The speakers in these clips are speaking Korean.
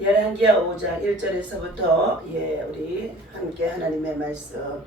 열왕기하 5장 1절에서부터 우리 함께 하나님의 말씀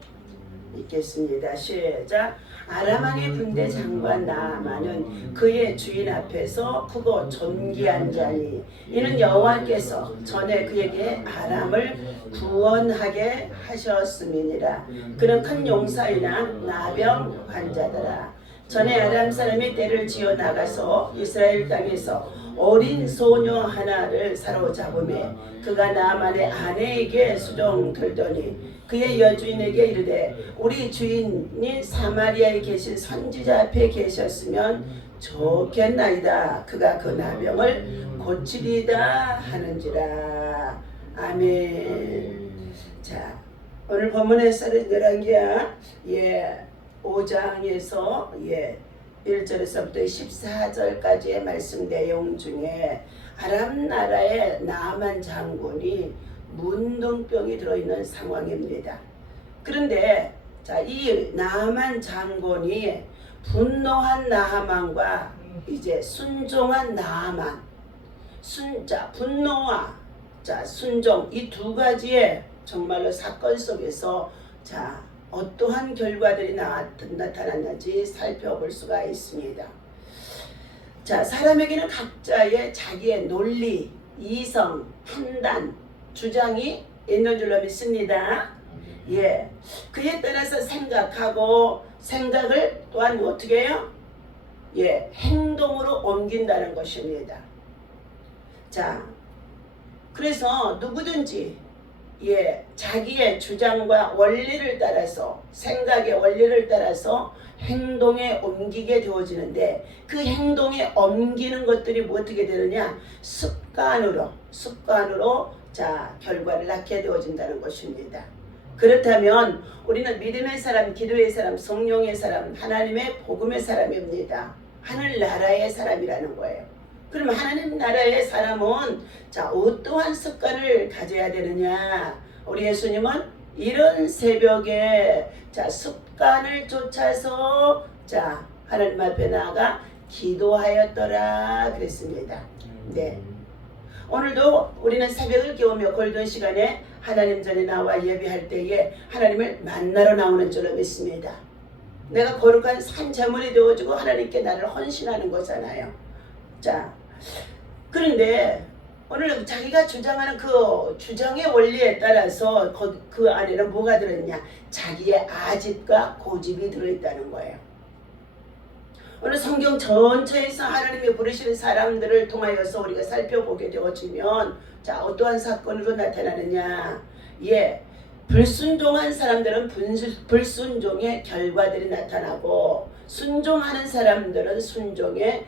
읽겠습니다. 시작. 아람 왕의 군대 장관 나아만은 그의 주인 앞에서 크고 존귀한 자니 이는 여호와께서 전에 그에게 아람을 구원하게 하셨음이니라. 그는 큰 용사이나 나병 환자더라. 전에 아람 사람이 떼를 지어 나가서 이스라엘 땅에서 어린 소녀 하나를 사로잡으며 그가 나만의 아내에게 수종들더니 그의 여주인에게 이르되 우리 주인인 사마리아에 계신 선지자 앞에 계셨으면 좋겠나이다. 그가 그 나병을 고치리다 하는지라. 아멘. 자, 오늘 본문에서는 열왕기하 5장에서 1절에서부터 14절까지의 말씀 내용 중에 아람 나라의 나아만 장군이 문둥병이 들어있는 상황입니다. 그런데 이 나아만 장군이 분노한 나하만과 이제 순종한 나아만, 분노와 순종 이 두 가지의 정말로 사건 속에서 어떠한 결과들이 나타났는지 살펴볼 수가 있습니다. 사람에게는 각자의 자기의 논리, 이성, 판단, 주장이 있는 줄로 믿습니다. 그에 따라서 생각하고 생각을 또한 어떻게 해요? 행동으로 옮긴다는 것입니다. 그래서 누구든지 자기의 주장과 원리를 따라서 생각의 원리를 따라서 행동에 옮기게 되어지는데 그 행동에 옮기는 것들이 어떻게 되느냐? 습관으로 결과를 낳게 되어진다는 것입니다. 그렇다면 우리는 믿음의 사람, 기도의 사람, 성령의 사람, 하나님의 복음의 사람입니다. 하늘나라의 사람이라는 거예요. 그럼 하나님 나라의 사람은 어떠한 습관을 가져야 되느냐? 우리 예수님은 이런 새벽에 습관을 쫓아서 하나님 앞에 나아가 기도하였더라 그랬습니다. 오늘도 우리는 새벽을 깨우며 골든 시간에 하나님 전에 나와 예배할 때에 하나님을 만나러 나오는 줄로 믿습니다. 내가 거룩한 산 제물이 되어지고 하나님께 나를 헌신하는 거잖아요. 그런데 오늘 자기가 주장하는 그 주장의 원리에 따라서 그 안에는 뭐가 들어있냐? 자기의 아집과 고집이 들어있다는 거예요. 오늘 성경 전체에서 하나님이 부르시는 사람들을 통하여서 우리가 살펴보게 되어지면 어떠한 사건으로 나타나느냐? 불순종한 사람들은 불순종의 결과들이 나타나고 순종하는 사람들은 순종의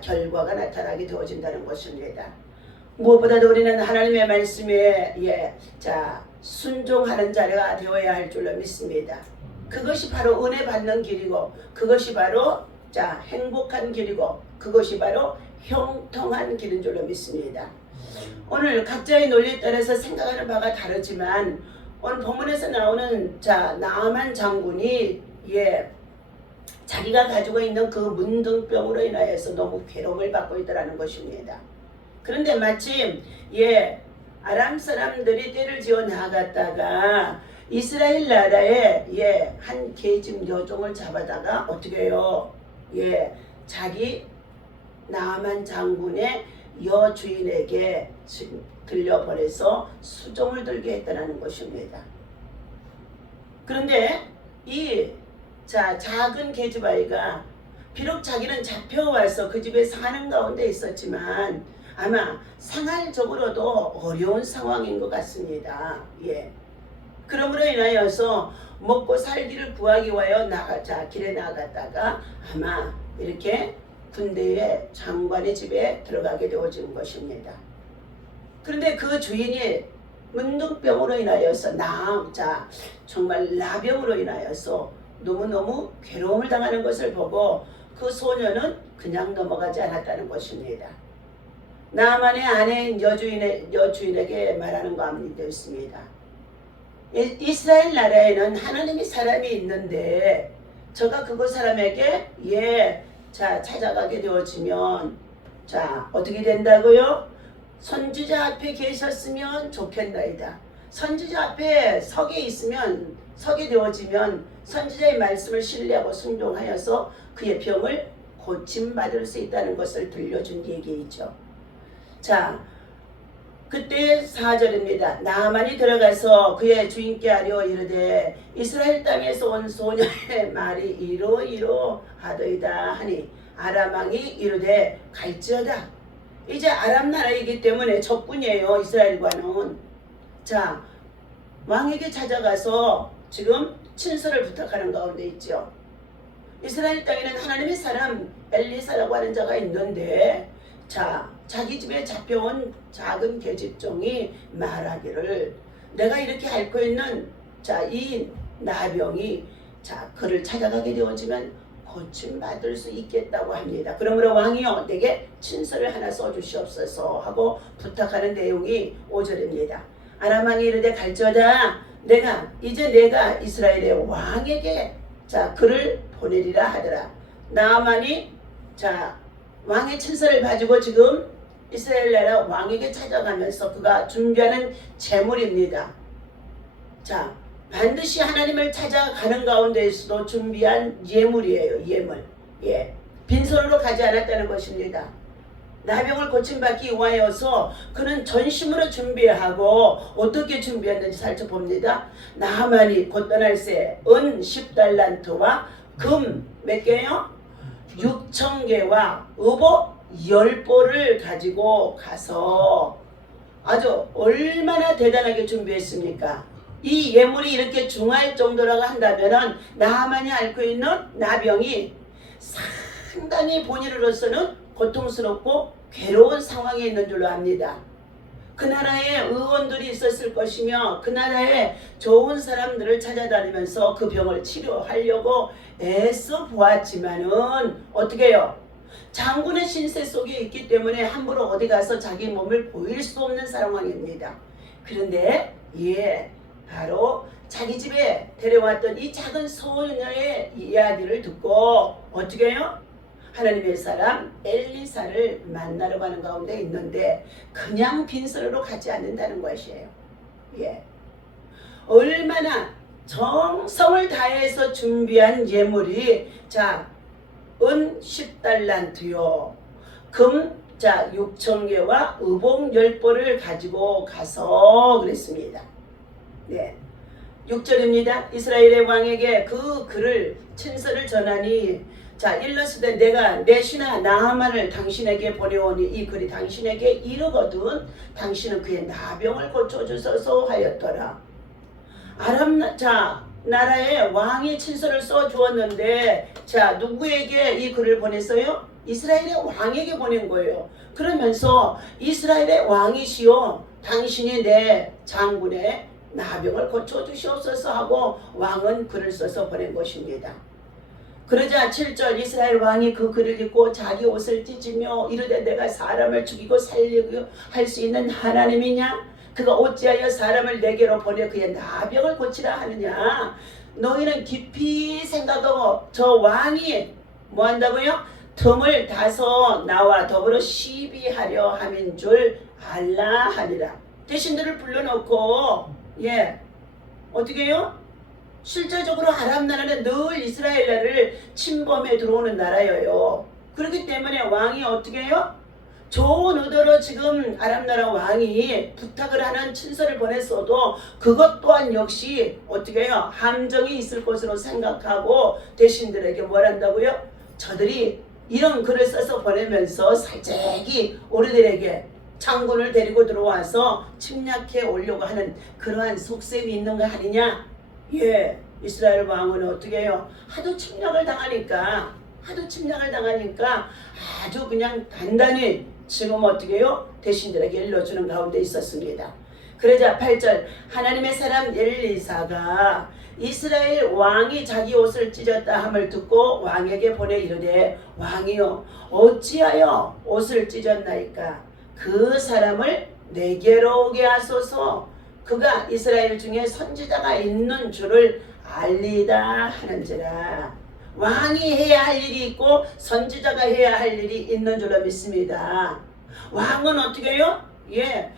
결과가 나타나게 되어진다는 것입니다. 무엇보다도 우리는 하나님의 말씀에 순종하는 자가 되어야 할 줄로 믿습니다. 그것이 바로 은혜 받는 길이고 그것이 바로 행복한 길이고 그것이 바로 형통한 길인 줄로 믿습니다. 오늘 각자의 논리에 따라서 생각하는 바가 다르지만 오늘 본문에서 나오는 나아만 장군이 자기가 가지고 있는 그 문둥병으로 인하여서 너무 괴로움을 받고 있다는 것입니다. 그런데 마침 아람 사람들이 떼를 지어 나갔다가 이스라엘 나라에 한 계집 여종을 잡아다가 어떻게 해요? 자기 나아만 장군의 여주인에게 들려보내서 수종을 들게 했다는 것입니다. 그런데 이 작은 계집아이가 비록 자기는 잡혀와서 그 집에 사는 가운데 있었지만 아마 생활적으로도 어려운 상황인 것 같습니다. 그러므로 인하여서 먹고 살기를 구하기 위하여 길에 나갔다가 아마 이렇게 군대의 장관의 집에 들어가게 되어진 것입니다. 그런데 그 주인이 문둥병으로 인하여서 정말 나병으로 인하여서 너무너무 괴로움을 당하는 것을 보고 그 소녀는 그냥 넘어가지 않았다는 것입니다. 나만의 아내인 여주인에게 말하는 가운데 있습니다. 이스라엘 나라에는 하나님의 사람이 있는데 저가 그곳 사람에게 찾아가게 되어지면 어떻게 된다고요? 선지자 앞에 계셨으면 좋겠나이다. 선지자 앞에 서게 되어지면 선지자의 말씀을 신뢰하고 순종하여서 그의 병을 고침받을 수 있다는 것을 들려준 얘기이죠. 자, 그때 4절입니다. 나아만이 들어가서 그의 주인께 아뢰어 이르되 이스라엘 땅에서 온 소녀의 말이 이러이러하더이다 하니 아람 왕이 이르되 갈지어다. 이제 아람 나라이기 때문에 적군이에요. 이스라엘과는. 자, 왕에게 찾아가서 지금 친서를 부탁하는 가운데 있죠. 이스라엘 땅에는 하나님의 사람 엘리사라고 하는 자가 있는데, 자, 자기 집에 잡혀온 작은 계집종이 말하기를 내가 이렇게 앓고 있는 이 나병이 그를 찾아가게 되어지면 고침받을 수 있겠다고 합니다. 그러므로 왕이여 내게 친서를 하나 써주시옵소서 하고 부탁하는 내용이 5절입니다. 아람 왕이 이르되 갈지어다. 내가 이스라엘의 왕에게 그를 보내리라 하더라. 나아만이 왕의 친서를 가지고 지금 이스라엘 나라 왕에게 찾아가면서 그가 준비하는 제물입니다. 반드시 하나님을 찾아가는 가운데에서도 준비한 예물이에요. 예물. 예. 빈손으로 가지 않았다는 것입니다. 나병을 고침받기 위하여서 그는 전심으로 준비하고 어떻게 준비했는지 살펴봅니다. 나하만이 곧 떠날 새 은 10달란트와 금 몇 개요? 6,000개와 의복 10보를 가지고 가서 아주 얼마나 대단하게 준비했습니까? 이 예물이 이렇게 중할 정도라고 한다면 나하만이 앓고 있는 나병이 상당히 본인으로서는 고통스럽고 괴로운 상황에 있는 줄로 압니다. 그 나라에 의원들이 있었을 것이며 그 나라에 좋은 사람들을 찾아다니면서 그 병을 치료하려고 애써 보았지만은 어떻게 해요? 장군의 신세 속에 있기 때문에 함부로 어디 가서 자기 몸을 보일 수 없는 상황입니다. 그런데 바로 자기 집에 데려왔던 이 작은 소녀의 이야기를 듣고 어떻게 해요? 하나님의 사람 엘리사를 만나러 가는 가운데 있는데 그냥 빈손으로 가지 않는다는 것이에요. 예. 얼마나 정성을 다해서 준비한 예물이 은 10달란트요. 금 6,000개와 의복 10보를 가지고 가서 그랬습니다. 네. 6절입니다. 이스라엘의 왕에게 그 글을 친서를 전하니 일러스되 내가 내 신하 나하만을 당신에게 보내오니 이 글이 당신에게 이르거든 당신은 그의 나병을 고쳐주소서 하였더라. 아람 나라의 왕이 친서를 써주었는데 누구에게 이 글을 보냈어요? 이스라엘의 왕에게 보낸 거예요. 그러면서 이스라엘의 왕이시여 당신이 내 장군의 나병을 고쳐주시옵소서 하고 왕은 글을 써서 보낸 것입니다. 그러자 7절 이스라엘 왕이 그 글을 읽고 자기 옷을 찢으며 이르되 내가 사람을 죽이고 살리고 할 수 있는 하나님이냐? 그가 어찌하여 사람을 내게로 보내 그의 나병을 고치라 하느냐? 너희는 깊이 생각하고 저 왕이 뭐 한다고요? 틈을 타서 나와 더불어 시비하려 함인 줄 알라 하니라. 대신들을 불러놓고 어떻게 해요? 실제적으로 아람 나라는 늘 이스라엘 나라를 침범해 들어오는 나라예요. 그렇기 때문에 왕이 어떻게 해요? 좋은 의도로 지금 아람 나라 왕이 부탁을 하는 친서를 보냈어도 그것 또한 역시 어떻게 해요? 함정이 있을 것으로 생각하고 대신들에게 뭘 한다고요? 저들이 이런 글을 써서 보내면서 살짝이 우리들에게 장군을 데리고 들어와서 침략해 오려고 하는 그러한 속셈이 있는 거 아니냐? 이스라엘 왕은 어떻게 해요? 하도 침략을 당하니까 아주 그냥 단단히 지금 어떻게 해요? 대신들에게 일러주는 가운데 있었습니다. 그러자 8절 하나님의 사람 엘리사가 이스라엘 왕이 자기 옷을 찢었다 함을 듣고 왕에게 보내 이르되 왕이여 어찌하여 옷을 찢었나이까? 그 사람을 내게로 오게 하소서. 그가 이스라엘 중에 선지자가 있는 줄을 알리다 하는지라. 왕이 해야 할 일이 있고 선지자가 해야 할 일이 있는 줄로 믿습니다. 왕은 어떻게 해요? 예,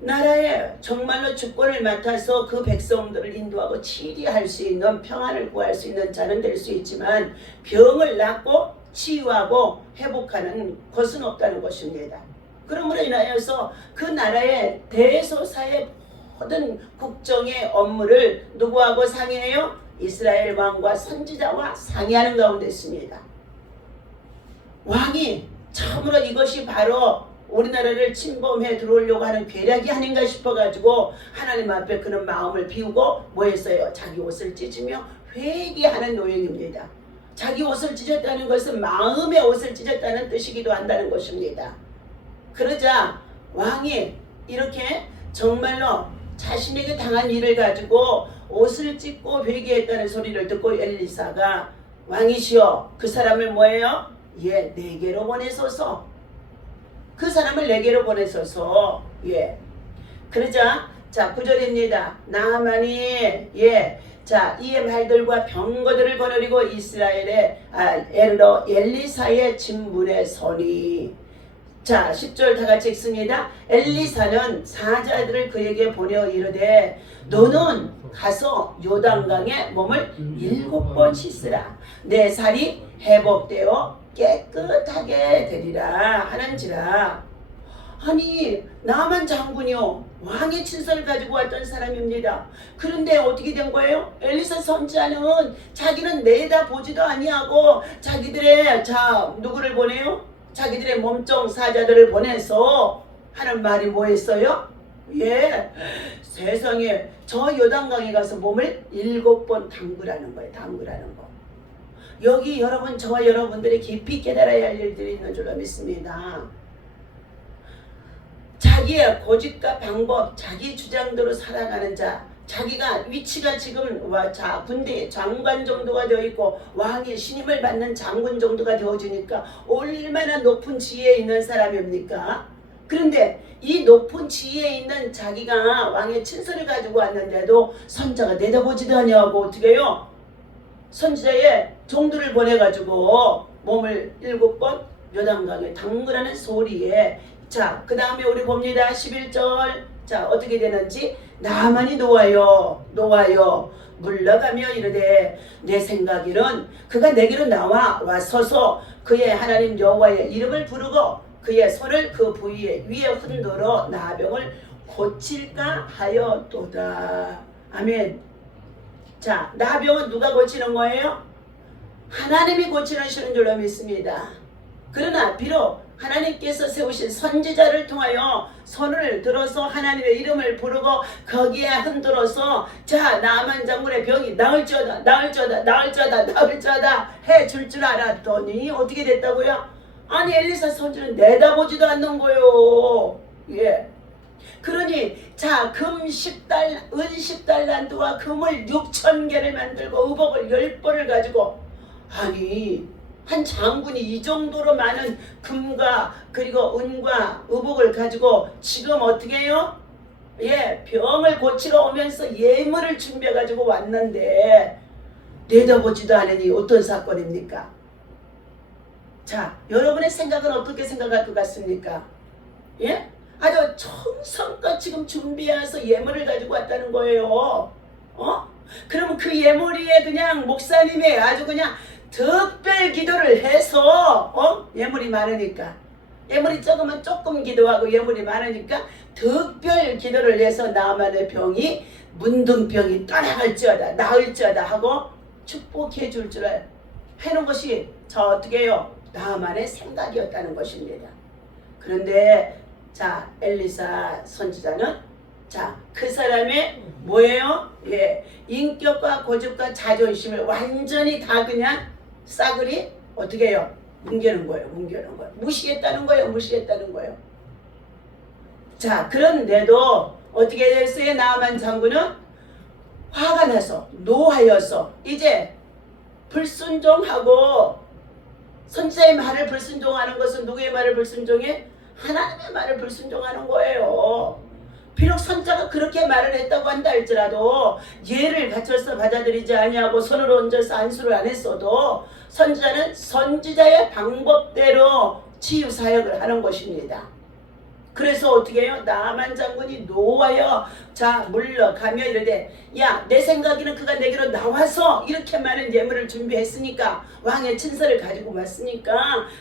나라에 정말로 주권을 맡아서 그 백성들을 인도하고 치리할 수 있는, 평안을 구할 수 있는 자는 될 수 있지만 병을 낫고 치유하고 회복하는 것은 없다는 것입니다. 그러므로 인하여서 그 나라의 대소사의 모든 국정의 업무를 누구하고 상의해요? 이스라엘 왕과 선지자와 상의하는 가운데 있습니다. 왕이 참으로 이것이 바로 우리나라를 침범해 들어오려고 하는 괴략이 아닌가 싶어가지고 하나님 앞에 그는 마음을 비우고 뭐 했어요? 자기 옷을 찢으며 회개하는 노역입니다. 자기 옷을 찢었다는 것은 마음의 옷을 찢었다는 뜻이기도 한다는 것입니다. 그러자 왕이 이렇게 정말로 자신에게 당한 일을 가지고 옷을 찢고 회개했다는 소리를 듣고 엘리사가 왕이시여 그 사람을 뭐예요? 예, 내게로 보내소서. 그 사람을 내게로 보내소서. 예. 그러자 자 9절입니다. 나아만이 자 이의 말들과 병거들을 거느리고 이스라엘의 에르러 엘리사의 진문에 서니 자 10절 다같이 읽습니다. 엘리사는 사자들을 그에게 보내어 이르되 너는 가서 요단강에 몸을 7번 씻으라. 내 살이 회복되어 깨끗하게 되리라 하는지라. 아니 나만 장군이요 왕의 친서를 가지고 왔던 사람입니다. 그런데 어떻게 된 거예요? 엘리사 선지자는 자기는 내다보지도 아니하고 자기들의 자 누구를 보내요? 자기들의 몸종 사자들을 보내서 하는 말이 뭐였어요? 예, 세상에 저 요단강에 가서 몸을 7번 담그라는 거예요. 담그라는 거. 여기 여러분 저와 여러분들이 깊이 깨달아야 할 일들이 있는 줄로 믿습니다. 자기의 고집과 방법, 자기 주장대로 살아가는 자, 자기가 위치가 지금 군대 장관 정도가 되어 있고 왕의 신임을 받는 장군 정도가 되어지니까 얼마나 높은 지위에 있는 사람입니까? 그런데 이 높은 지위에 있는 자기가 왕의 친서를 가지고 왔는데도 선자가 내다보지도 아니하고 어떻게 해요? 선지자의 종들을 보내가지고 몸을 7번 요단강에 담그라는 소리에 자 그 다음에 우리 봅니다. 11절 자 어떻게 되는지 나만이 놓아요 물러가며 이르되 내 생각에는 그가 내게로 나와 서서 그의 하나님 여호와의 이름을 부르고 그의 손을 그 부위에 위에 흔들어 나병을 고칠까 하였도다. 아멘. 자 나병은 누가 고치는 거예요? 하나님이 고치는 줄로 믿습니다. 그러나 비록 하나님께서 세우신 선지자를 통하여 손을 들어서 하나님의 이름을 부르고 거기에 흔들어서 자 나만 장군의 병이 나을지어다 해줄 줄 알았더니 어떻게 됐다고요? 아니 엘리사 선지는 내다보지도 않는 거요. 예. 그러니 자 금 10달 은 10달란트와 금을 6,000개를 만들고 의복을 10벌을 가지고 아니 한 장군이 이 정도로 많은 금과 그리고 은과 의복을 가지고 지금 어떻게 해요? 예, 병을 고치러 오면서 예물을 준비해 가지고 왔는데 내다보지도 않으니 어떤 사건입니까? 자, 여러분의 생각은 어떻게 생각할 것 같습니까? 예? 아주 정성껏 지금 준비해서 예물을 가지고 왔다는 거예요. 그러면 그 예물 위에 그냥 목사님이 아주 그냥 특별 기도를 해서 예물이 많으니까 예물이 적으면 조금 기도하고 예물이 많으니까 특별 기도를 해서 나만의 병이 문둥병이 떠나갈지어다 나을지어다 하고 축복해 줄 줄 해놓은 것이 저 어떻게 해요? 나만의 생각이었다는 것입니다. 그런데 자 엘리사 선지자는 자 그 사람의 뭐예요? 예, 인격과 고집과 자존심을 완전히 다 그냥 싸그리 어떻게 해요? 뭉개는 거예요. 무시했다는 거예요. 자 그런데도 어떻게 됐어요? 나아만 장군은 화가 나서 노하여서 이제 불순종하고 선지자의 말을 불순종하는 것은 누구의 말을 불순종해? 하나님의 말을 불순종하는 거예요. 비록 선자가 그렇게 말을 했다고 한다 할지라도 예를 갖춰서 받아들이지 아니하고 손으로 얹어서 안수를 안 했어도 선지자는 선지자의 방법대로 치유 사역을 하는 것입니다. 그래서 어떻게 해요? 나만 장군이 노하여 자 물러가며 이르되 야 내 생각에는 그가 내게로 나와서 이렇게 많은 예물을 준비했으니까 왕의 친서를 가지고 왔으니까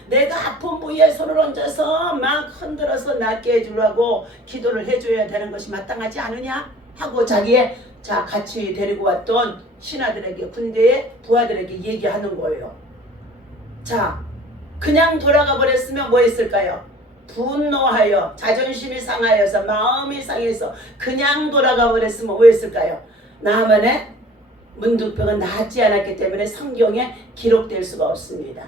내가 아픈 부위에 손을 얹어서 막 흔들어서 낫게 해주라고 기도를 해줘야 되는 것이 마땅하지 않으냐 하고 자기의 자 같이 데리고 왔던 신하들에게 군대의 부하들에게 얘기하는 거예요. 자 그냥 돌아가 버렸으면 뭐 했을까요? 분노하여 자존심이 상하여서 마음이 상해서 그냥 돌아가 버렸으면 뭐 했을까요? 나만의 문둥병은 낫지 않았기 때문에 성경에 기록될 수가 없습니다.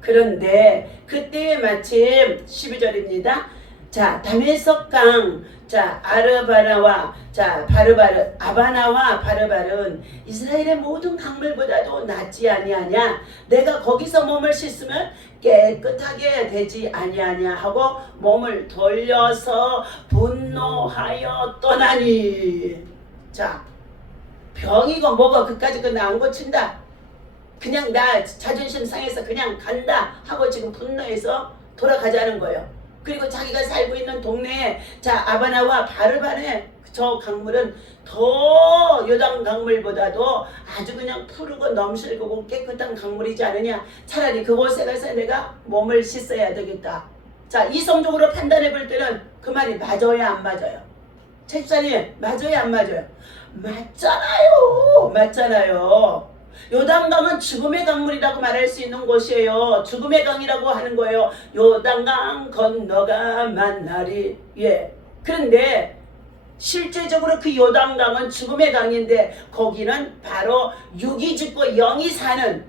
그런데 그때 마침 12절입니다. 자 다메섹강 자 아르바나와 자 바르바르 아바나와 바르바르는 이스라엘의 모든 강물보다도 낫지 아니하냐 내가 거기서 몸을 씻으면 깨끗하게 되지 아니하냐 하고 몸을 돌려서 분노하여 떠나니 자 병이고 뭐고 그까짓 거 나 안 고친다 그냥 나 자존심 상해서 그냥 간다 하고 지금 분노해서 돌아가자는 거예요. 그리고 자기가 살고 있는 동네에 자 아바나와 바르바르의 저 강물은 더 요단 강물보다도 아주 그냥 푸르고 넘실고 깨끗한 강물이지 않느냐 차라리 그곳에 가서 내가 몸을 씻어야 되겠다. 자 이성적으로 판단해 볼 때는 그 말이 맞아요 안 맞아요? 책사님 맞아요 안 맞아요? 맞잖아요 맞잖아요. 요단강은 죽음의 강물이라고 말할 수 있는 곳이에요. 죽음의 강이라고 하는 거예요. 요단강 건너가 만나리. 예. 그런데 실제적으로 그 요단강은 죽음의 강인데 거기는 바로 육이 죽고 영이 사는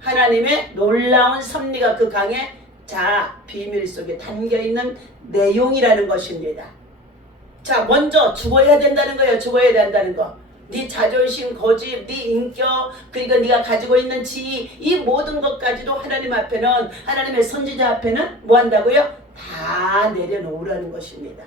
하나님의 놀라운 섭리가 그 강의 자 비밀 속에 담겨있는 내용이라는 것입니다. 자 먼저 죽어야 된다는 거예요. 죽어야 된다는 거. 네 자존심, 고집, 네 인격, 그리고 네가 가지고 있는 지위 이 모든 것까지도 하나님 앞에는 하나님의 선지자 앞에는 뭐 한다고요? 다 내려놓으라는 것입니다.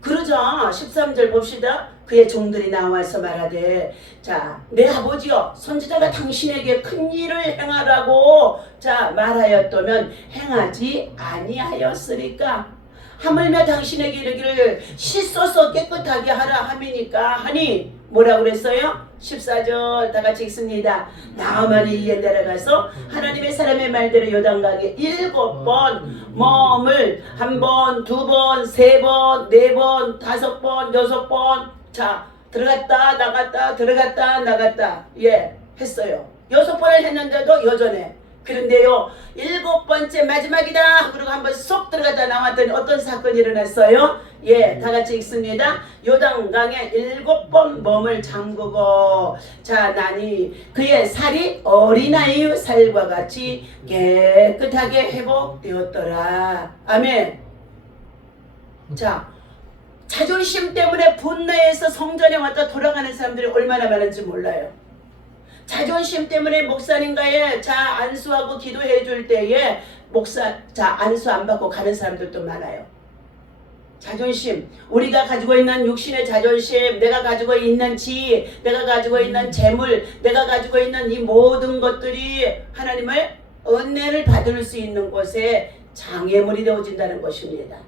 그러자 13절 봅시다. 그의 종들이 나와서 말하되 자 내 아버지여 선지자가 당신에게 큰 일을 행하라고 자 말하였다면 행하지 아니하였으리까 하물며 당신에게 이르기를 씻어서 깨끗하게 하라 함이니까 하니 뭐라고 그랬어요? 14절 다 같이 읽습니다. 나아만이 이에 내려가서 하나님의 사람의 말대로 요단강에 7번 몸을 1번, 2번, 3번, 4번, 5번, 6번 자 들어갔다 나갔다 들어갔다 나갔다 예 했어요. 6번을 했는데도 여전해. 그런데요 7번째 마지막이다 그리고 한번 쏙 들어갔다 나왔더니 어떤 사건이 일어났어요? 예 다같이 읽습니다. 요단강에 7번 몸을 잠그고 자 나니 그의 살이 어린아이 살과 같이 깨끗하게 회복되었더라. 아멘. 자 자존심 때문에 분노해서 성전에 왔다 돌아가는 사람들이 얼마나 많은지 몰라요. 자존심 때문에 목사님과의 자 안수하고 기도해 줄 때에 목사 자 안수 안 받고 가는 사람들도 많아요. 자존심 우리가 가지고 있는 육신의 자존심 내가 가지고 있는 지위 내가 가지고 있는 재물 내가 가지고 있는 이 모든 것들이 하나님의 은혜를 받을 수 있는 곳에 장애물이 되어진다는 것입니다.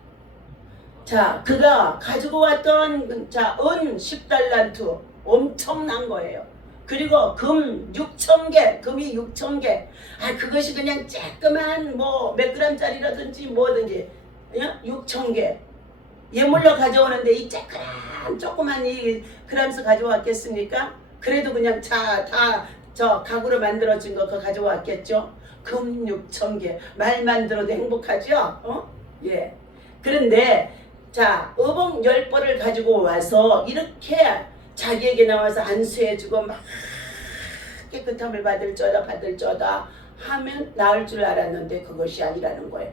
자 그가 가지고 왔던 자 은 10달란트 엄청난 거예요. 그리고 금 6,000개, 금이 6,000개. 아 그것이 그냥 쬐끄만 뭐 몇 그램짜리라든지 뭐든지 6,000개. 예물로 가져오는데 이 쬐끄만 조그만 이 그램수 가져왔겠습니까? 그래도 그냥 다 저 가구로 만들어진 거 그거 가져왔겠죠. 금 6,000개. 말만 들어도 행복하죠? 예. 그런데 자 의복 10벌을 가지고 와서 이렇게 자기에게 나와서 안수해주고 막 깨끗함을 받을 저다 하면 나을 줄 알았는데 그것이 아니라는 거예요.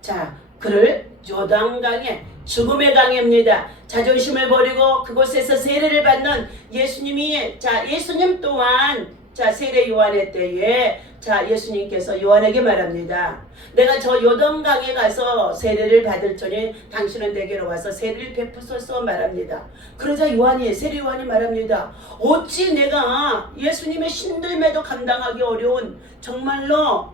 자 그를 요단강에 죽음의 강입니다. 자존심을 버리고 그곳에서 세례를 받는 예수님이 자 예수님 또한 자 세례 요한의 때에 자 예수님께서 요한에게 말합니다. 내가 저 요단강에 가서 세례를 받을 터니 당신은 내게로 와서 세례를 베푸소서 말합니다. 그러자 요한이 세례 요한이 말합니다. 어찌 내가 예수님의 신들매도 감당하기 어려운 정말로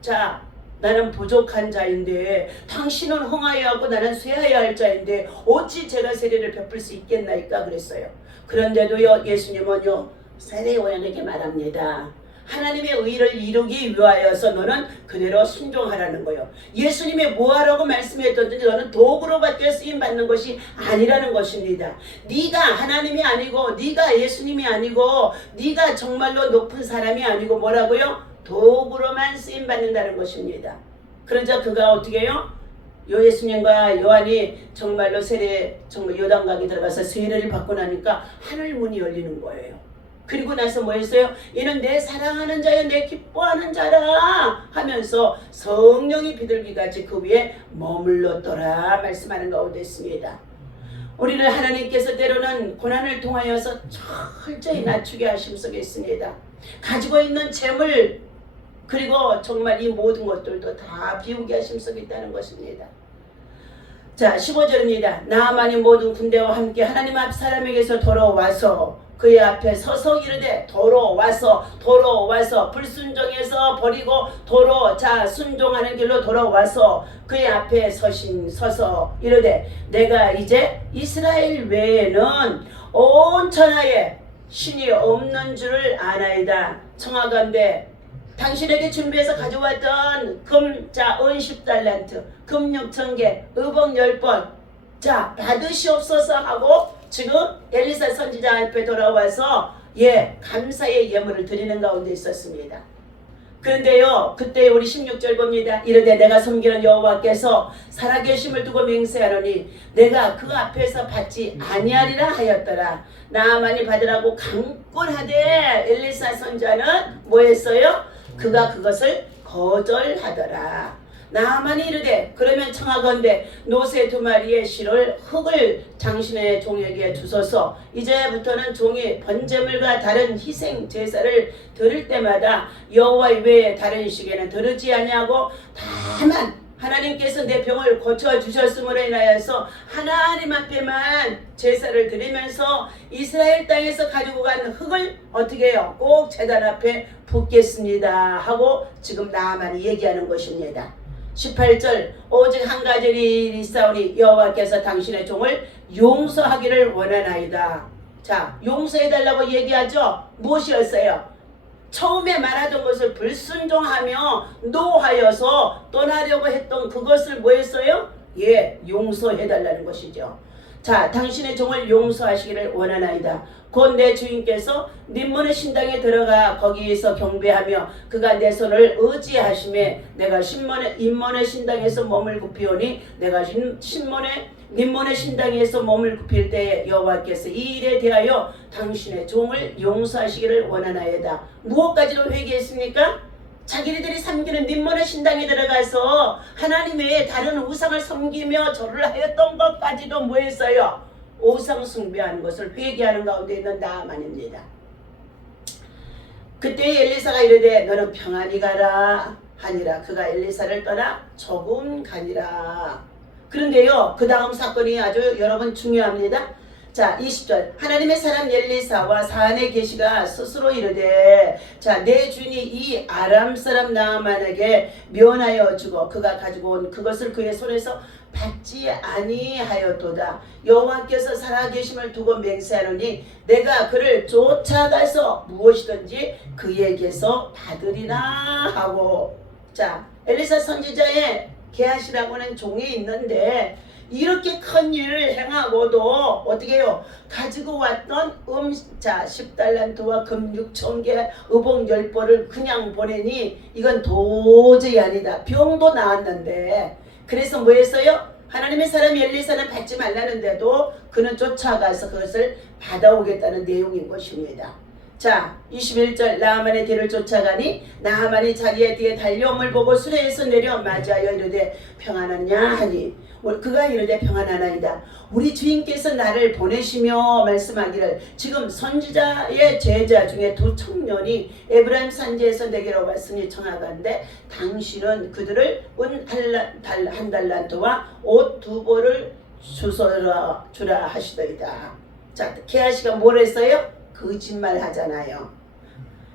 자 나는 부족한 자인데 당신은 흥하여야 하고 나는 쇠하여야 할 자인데 어찌 제가 세례를 베풀 수 있겠나이까 그랬어요. 그런데도요 예수님은요 세례요한에게 말합니다. 하나님의 의를 이루기 위하여서 너는 그대로 순종하라는 거예요. 예수님이 뭐하라고 말씀했던지 너는 도구로밖에 쓰임받는 것이 아니라는 것입니다. 네가 하나님이 아니고 네가 예수님이 아니고 네가 정말로 높은 사람이 아니고 뭐라고요? 도구로만 쓰임받는다는 것입니다. 그러자 그가 어떻게 해요? 예수님과 요한이 정말로 정말 요단강에 들어가서 세례를 받고 나니까 하늘 문이 열리는 거예요. 그리고 나서 뭐 했어요? 이는 내 사랑하는 자여 내 기뻐하는 자라 하면서 성령이 비둘기같이 그 위에 머물렀더라 말씀하는 가운데 있습니다. 우리를 하나님께서 때로는 고난을 통하여서 철저히 낮추게 하심 속에 있습니다. 가지고 있는 재물 그리고 정말 이 모든 것들도 다 비우게 하심 속에 있다는 것입니다. 자 15절입니다. 나아만이 모든 군대와 함께 하나님 앞 사람에게서 돌아와서 그의 앞에 서서 이르되 돌아와서 불순종해서 버리고 순종하는 길로 돌아와서 그의 앞에 서서 이르되 내가 이제 이스라엘 외에는 온 천하에 신이 없는 줄을 아나이다. 청하건대 당신에게 준비해서 가져왔던 은 10달란트 금 6,000개 의복 10번 자 받으시옵소서 하고 지금 엘리사 선지자 앞에 돌아와서 감사의 예물을 드리는 가운데 있었습니다. 그런데요 그때 우리 16절 봅니다. 이르되 내가 섬기는 여호와께서 살아계심을 두고 맹세하노니 내가 그 앞에서 받지 아니하리라 하였더라. 나아만이 받으라고 강권하되 엘리사 선지자는 뭐 했어요? 그가 그것을 거절하더라. 나아만이 이르되 그러면 청하건대 노새 2마리의 실을 흙을 당신의 종에게 주소서. 이제부터는 종이 번제물과 다른 희생 제사를 드릴 때마다 여호와 외에 다른 시계는 드리지 아니하고 다만 하나님께서 내 병을 고쳐주셨음으로 인하여서 하나님 앞에만 제사를 드리면서 이스라엘 땅에서 가지고 간 흙을 어떻게 해요? 꼭 제단 앞에 붓겠습니다 하고 지금 나아만이 얘기하는 것입니다. 18절 오직 한 가지 일이 있사오니 여호와께서 당신의 종을 용서하기를 원하나이다. 자 용서해달라고 얘기하죠. 무엇이었어요? 처음에 말하던 것을 불순종하며 노하여서 떠나려고 했던 그것을 뭐 했어요? 용서해달라는 것이죠. 자 당신의 종을 용서하시기를 원하나이다. 곧 내 주인께서 님문의 신당에 들어가 거기에서 경배하며 그가 내 손을 의지하심에 내가 임문의 신당에서 몸을 굽히오니 내가 님문의 신당에서 몸을 굽힐 때에 여호와께서 이 일에 대하여 당신의 종을 용서하시기를 원하나이다. 무엇까지로 회개했습니까? 자기네들이 섬기는 님문의 신당에 들어가서 하나님 외에 다른 우상을 섬기며 절을 하였던 것까지도 뭐 했어요? 우상 숭배하는 것을 회개하는 가운데 있는 나아만입니다. 그때 엘리사가 이르되 너는 평안히 가라 하니라. 그가 엘리사를 떠나 조금 가니라. 그런데요 그 다음 사건이 아주 여러분 중요합니다. 자 20절 하나님의 사람 엘리사와 사안의 계시가 스스로 이르되 내 주인이 이 아람 사람 나아만에게 면하여 주고 그가 가지고 온 그것을 그의 손에서 받지 아니하였도다. 여호와께서 살아계심을 두고 맹세하노니 내가 그를 쫓아가서 무엇이든지 그에게서 받으리라 하고. 자 엘리사 선지자의 게하시라고는 종이 있는데 이렇게 큰 일을 행하고도 어떻게 해요? 가지고 왔던 10달란트와 금 6,000개 의복 10벌을 그냥 보내니 이건 도저히 아니다. 병도 나았는데 그래서 뭐 했어요? 하나님의 사람 엘리사는 받지 말라는데도 그는 쫓아가서 그것을 받아오겠다는 내용인 것입니다. 자 21절 나아만의 뒤를 쫓아가니 나아만이 자기의 뒤에 달려옴을 보고 수레에서 내려 맞이하여 이르되 평안하냐 하니 그가 이르되 평안하나이다. 우리 주인께서 나를 보내시며 말씀하기를 지금 선지자의 제자 중에 2 청년이 에브라임 산지에서 내게로 왔으니 청하건대 당신은 그들을 은 한 달란트와 옷 2벌을 주라 하시더이다. 자 게하시가 뭘 했어요? 거짓말 하잖아요.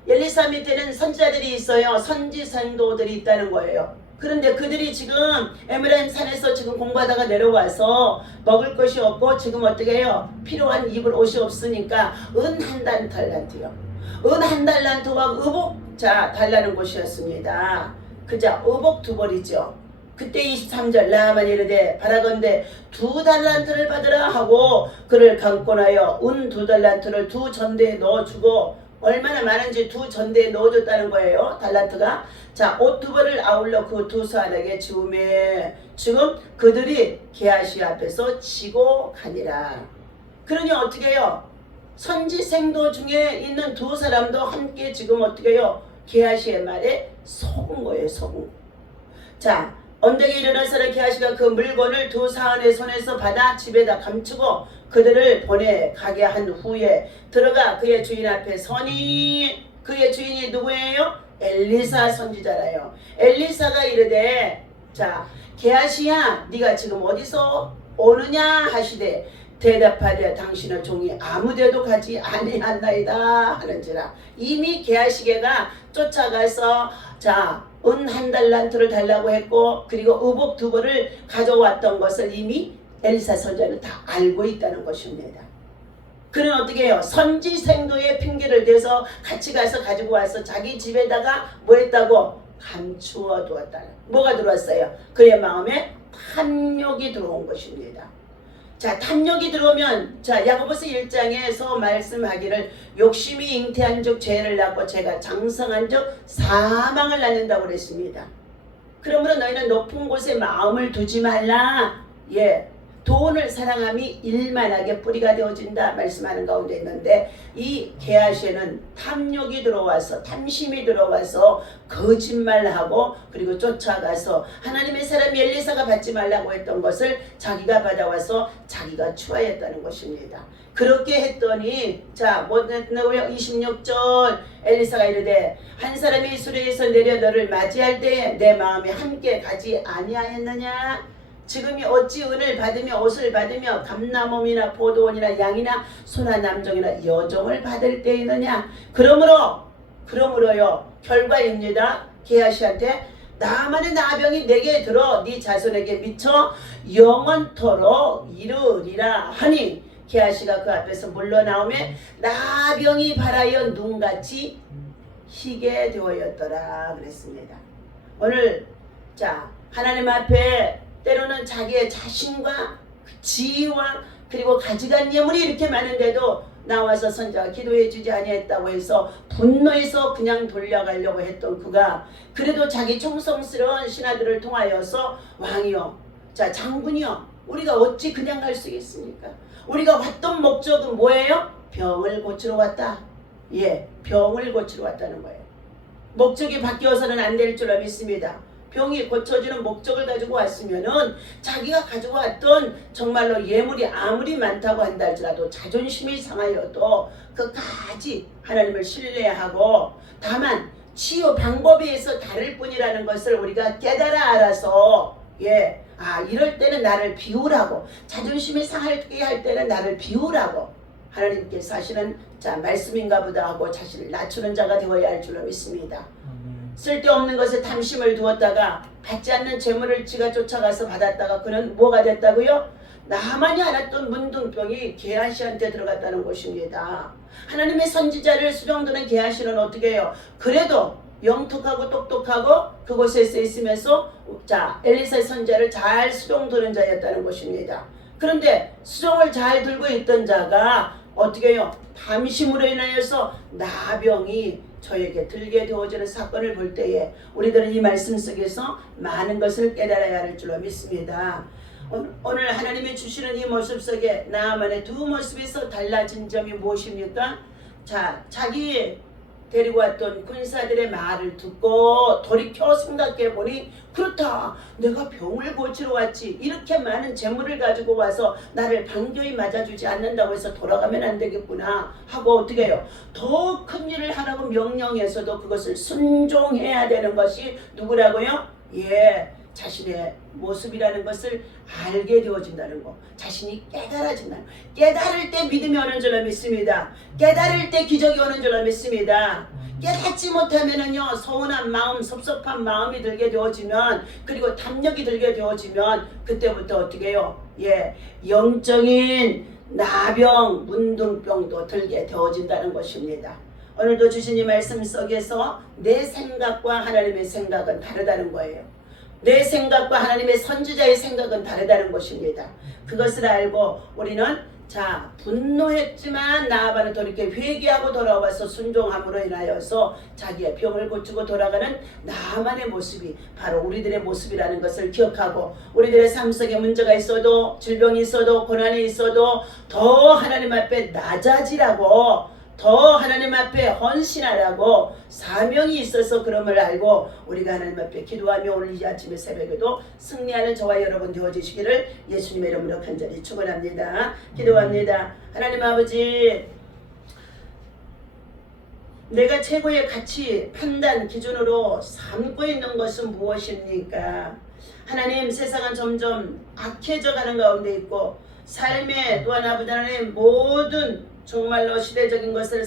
엘리사 밑에는 선지자들이 있어요. 선지 성도들이 있다는 거예요. 그런데 그들이 지금 에메랄드 산에서 지금 공부하다가 내려와서 먹을 것이 없고 지금 어떻게 해요? 필요한 입을 옷이 없으니까 은 한 달란트요. 은 한 달란트와 의복 자 달라는 곳이었습니다. 그자 의복 두 벌이죠. 그때 23절 나아만이 이르되 바라건대 2달란트를 받으라 하고 그를 강권하여 은 2달란트를 두 전대에 넣어주고 얼마나 많은지 두 전대에 넣어줬다는 거예요. 달란트가. 자, 옷 두 벌을 아울러 그 두 사람에게 주음에 지금 그들이 게하시 앞에서 지고 가니라. 그러니 어떻게 해요? 선지생도 중에 있는 두 사람도 함께 지금 어떻게 해요? 게하시의 말에 속은 거예요. 속은. 자, 언덕에 일어나서는 게하시가 그 물건을 두 사람의 손에서 받아 집에다 감추고 그들을 보내 가게 한 후에 들어가 그의 주인 앞에 서니 그의 주인이 누구예요? 엘리사 선지자라요. 엘리사가 이르되 자 게하시야 네가 지금 어디서 오느냐 하시되 대답하되 당신의 종이 아무데도 가지 아니한나이다 하는지라. 이미 게하시게가 쫓아가서 자 은 한 달란트를 달라고 했고 그리고 의복 두 벌을 가져왔던 것을 이미 엘리사 선지자는 다 알고 있다는 것입니다. 그는 어떻게 해요? 선지생도의 핑계를 대서 같이 가서 가지고 와서 자기 집에다가 뭐 했다고? 감추어 두었다. 뭐가 들어왔어요? 그의 마음에 탐욕이 들어온 것입니다. 자, 탐욕이 들어오면 자 야고보서 1장에서 말씀하기를 욕심이 잉태한 즉 죄를 낳고 죄가 장성한 즉 사망을 낳는다고 그랬습니다. 그러므로 너희는 높은 곳에 마음을 두지 말라. 예, 돈을 사랑함이 일만하게 뿌리가 되어진다 말씀하는 가운데 있는데 이 게하시에는 탐욕이 들어와서 탐심이 들어와서 거짓말하고 그리고 쫓아가서 하나님의 사람 엘리사가 받지 말라고 했던 것을 자기가 받아와서 자기가 추하였다는 것입니다. 그렇게 했더니 자 뭐냐고요? 26절 엘리사가 이르되 한 사람이 수레에서 내려 너를 맞이할 때에 내 마음이 함께 가지 아니하였느냐. 지금이 어찌 은을 받으며 옷을 받으며 감나무이나 포도원이나 양이나 소나 남종이나 여종을 받을 때이느냐. 그러므로요 결과입니다. 게하시한테 나만의 나병이 내게 들어 네 자손에게 미쳐 영원토록 이르리라 하니 게하시가 그 앞에서 물러나오매 나병이 발하여 눈같이 희게 되었더라 그랬습니다. 오늘 자 하나님 앞에 때로는 자기의 자신과 지위와 그리고 가져간 예물이 이렇게 많은데도 나와서 선자가 기도해 주지 아니했다고 해서 분노해서 그냥 돌려가려고 했던 그가 그래도 자기 충성스러운 신하들을 통하여서 왕이요 자 장군이요 우리가 어찌 그냥 갈 수 있습니까? 우리가 왔던 목적은 뭐예요? 병을 고치러 왔다. 예, 병을 고치러 왔다는 거예요. 목적이 바뀌어서는 안 될 줄 믿습니다. 병이 고쳐지는 목적을 가지고 왔으면은 자기가 가지고 왔던 정말로 예물이 아무리 많다고 한다 할지라도 자존심이 상하여도 끝까지 하나님을 신뢰하고 다만 치유 방법에 의해서 다를 뿐이라는 것을 우리가 깨달아 알아서 예, 이럴 때는 나를 비우라고 자존심이 상하게 할 때는 나를 비우라고 하나님께서 사실은 자 말씀인가 보다 하고 자신을 낮추는 자가 되어야 할 줄로 믿습니다. 쓸데없는 것에 탐심을 두었다가 받지 않는 재물을 지가 쫓아가서 받았다가 그는 뭐가 됐다고요? 나만이 알았던 문둥병이 게하시한테 들어갔다는 것입니다. 하나님의 선지자를 수종드는 게하시는 어떻게 해요? 그래도 영특하고 똑똑하고 그곳에 있으면서 자 엘리사의 선지자를 잘 수종드는 자였다는 것입니다. 그런데 수종을 잘 들고 있던 자가 어떻게 해요? 탐심으로 인하여서 나병이 저에게 들게 되어지는 사건을 볼 때에 우리들은 이 말씀 속에서 많은 것을 깨달아야 할 줄로 믿습니다. 오늘 하나님이 주시는 이 모습 속에 나만의 두 모습에서 달라진 점이 무엇입니까? 자, 자기 데리고 왔던 군사들의 말을 듣고 돌이켜 생각해 보니 그렇다. 내가 병을 고치러 왔지. 이렇게 많은 재물을 가지고 와서 나를 반겨이 맞아주지 않는다고 해서 돌아가면 안 되겠구나 하고 어떻게 해요? 더 큰 일을 하라고 명령해서도 그것을 순종해야 되는 것이 누구라고요? 예, 자신의 모습이라는 것을 알게 되어진다는 거. 자신이 깨달아진다는 거. 깨달을 때 믿음이 오는 줄로 믿습니다. 깨달을 때 기적이 오는 줄로 믿습니다. 깨닫지 못하면은요, 서운한 마음, 섭섭한 마음이 들게 되어지면, 그리고 담력이 들게 되어지면, 그때부터 어떻게 해요? 예, 영적인 나병, 문둥병도 들게 되어진다는 것입니다. 오늘도 주신 이 말씀 속에서 내 생각과 하나님의 생각은 다르다는 거예요. 내 생각과 하나님의 선지자의 생각은 다르다는 것입니다. 그것을 알고 우리는 자, 분노했지만 나아바는 돌이켜 회개하고 돌아와서 순종함으로 인하여서 자기의 병을 고치고 돌아가는 나만의 모습이 바로 우리들의 모습이라는 것을 기억하고, 우리들의 삶 속에 문제가 있어도, 질병이 있어도, 고난이 있어도 더 하나님 앞에 낮아지라고, 더 하나님 앞에 헌신하라고 사명이 있어서 그럼을 알고 우리가 하나님 앞에 기도하며 오늘 이 아침의 새벽에도 승리하는 저와 여러분 되어주시기를 예수님의 이름으로 간절히 축원합니다. 기도합니다. 하나님 아버지, 내가 최고의 가치, 판단 기준으로 삼고 있는 것은 무엇입니까? 하나님, 세상은 점점 악해져 가는 가운데 있고, 삶의 또한 아버지 하나님 모든 정말로 시대적인 것을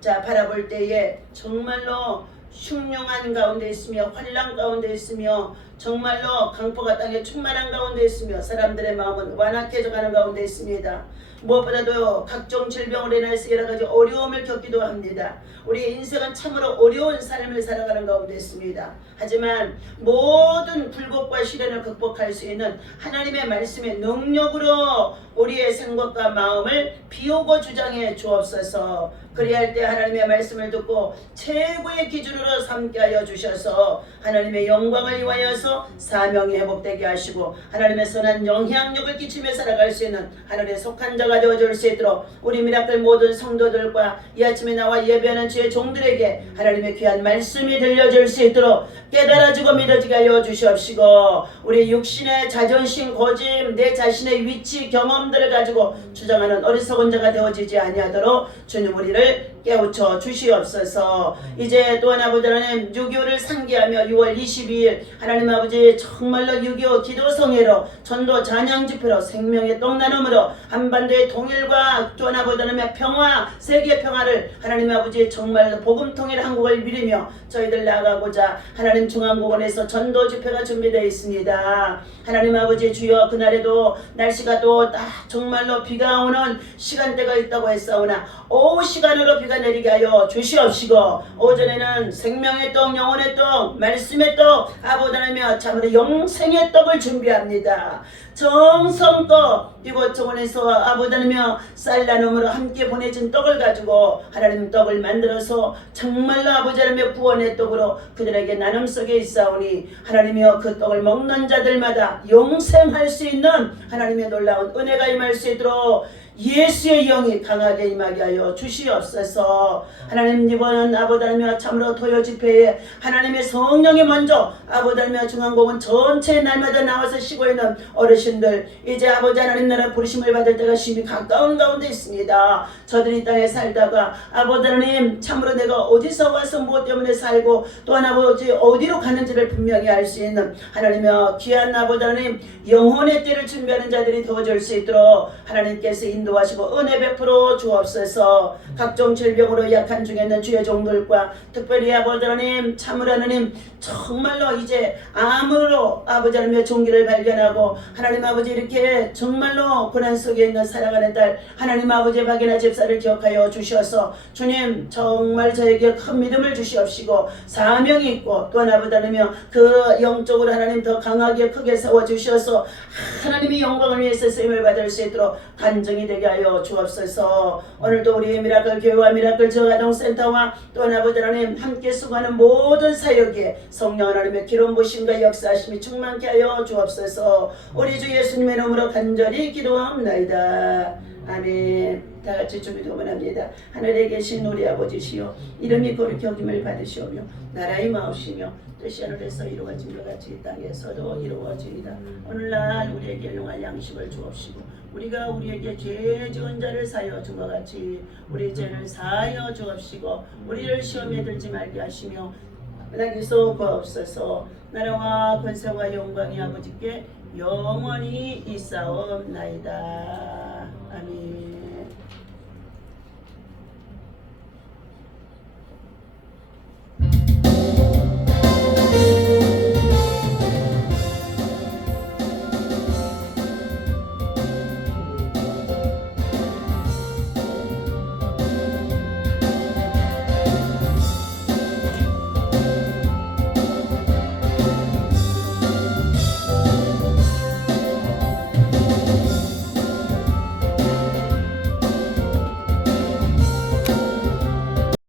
바라볼 때에 정말로 흉흉한 가운데 있으며 환난 가운데 있으며 정말로 강포가 땅에 충만한 가운데 있으며 사람들의 마음은 완악해져 가는 가운데 있습니다. 무엇보다도 각종 질병으로 인해서 여러가지 어려움을 겪기도 합니다. 우리의 인생은 참으로 어려운 삶을 살아가는 가운데 있습니다. 하지만 모든 굴곡과 시련을 극복할 수 있는 하나님의 말씀의 능력으로 우리의 생각과 마음을 비우고 주장해 주옵소서. 그리할 때 하나님의 말씀을 듣고 최고의 기준으로 삼게 하여 주셔서 하나님의 영광을 위하여서 사명이 회복되게 하시고 하나님의 선한 영향력을 끼치며 살아갈 수 있는 하늘에 속한 자가 되어줄 수 있도록 우리 미라클 모든 성도들과 이 아침에 나와 예배하는 주의 종들에게 하나님의 귀한 말씀이 들려줄 수 있도록 깨달아지고 믿어지게 하여 주시옵시고, 우리 육신의 자존심, 고집, 내 자신의 위치, 경험들을 가지고 주장하는 어리석은 자가 되어지지 아니하도록 주님 우리를 깨우쳐 주시옵소서. 이제 또한 아버지 하나님 6.25를 상기하며 6월 22일 하나님 아버지 정말로 6.25 기도성회로 전도 찬양 집회로 생명의 떡나눔으로 한반도의 통일과 또한 아버지 하나님의 평화, 세계 평화를 하나님 아버지 정말로 복음 통일 한국을 미리며 저희들 나가고자 하나님 중앙공원에서 전도 집회가 준비되어 있습니다. 하나님 아버지 주여, 그날에도 날씨가 또 정말로 비가 오는 시간대가 있다고 했사오나 오후 시간으로 비가 내리게 하여 주시옵시고, 오전에는 생명의 떡, 영혼의 떡, 말씀의 떡, 아버지 하나님 참으로 영생의 떡을 준비합니다. 정성껏 이곳 정원에서 아버지 하나님 쌀 나눔으로 함께 보내준 떡을 가지고 하나님 떡을 만들어서 정말로 아버지 하나님 구원의 떡으로 그들에게 나눔 속에 있사오니 하나님이여 그 떡을 먹는 자들마다 영생할 수 있는 하나님의 놀라운 은혜가 임할 수 있도록 예수의 영이 강하게 임하게 하여 주시옵소서. 하나님, 이번 아버지 하나님 참으로 토요 집회에 하나님의 성령이 먼저 아버지 하나님 중앙공원 전체 날마다 나와서 쉬고 있는 어르신들, 이제 아버지 하나님 나라 부르심을 받을 때가 심히 가까운 가운데 있습니다. 저들이 땅에 살다가 아버지 하나님 참으로 내가 어디서 와서 무엇 때문에 살고 또한 아버지 어디로 가는지를 분명히 알 수 있는 하나님의 귀한 아버지 하나님 영혼의 때를 준비하는 자들이 되어줄 수 있도록 하나님께서 인도하시고 은혜 베풀어 주옵소서. 각종 질병으로 약한 중에 있는 주의 종들과 특별히 아버지 하나님 참으로 하나님 정말로 이제 암으로 아버지 하나님의 종기를 발견하고 하나님 아버지 이렇게 정말로 고난 속에 있는 사랑하는 딸 하나님 아버지의 박이나 집사를 기억하여 주셔서 주님 정말 저에게 큰 믿음을 주시옵시고 사명이 있고 또한 아버지 하나님 그 영적으로 하나님 더 강하게 크게 세워주셔서 하나님의 영광을 위해서 쓰임을 받을 수 있도록 간증이 되게 하여 주옵소서. 오늘도 우리 미라클 교회와 미라클 저가정센터와 또한 아버지 하나님 함께 수고하는 모든 사역에 성령 하나님의 기름 부심과 역사하심이 충만케 하여 주옵소서. 우리 주 예수님의 이름으로 간절히 기도합나이다. 아멘. 다같이 주기도 원합니다. 하늘에 계신 우리 아버지시여, 이름이 거룩히 여김을 받으시오며 나라의 마옵시며 뜻이 하늘에서 이루어진 것 같이 이 땅에서도 이루어지이다. 오늘날 우리에게 일용할 양식을 주옵시고 우리가 우리에게 죄 지은 자를 사하여 준 것 같이 우리 죄를 사하여 주옵시고 우리를 시험에 들지 말게 하시며 나기서 구하옵소서. 나라와 권세와 영광이 아버지께 영원히 있사옵나이다.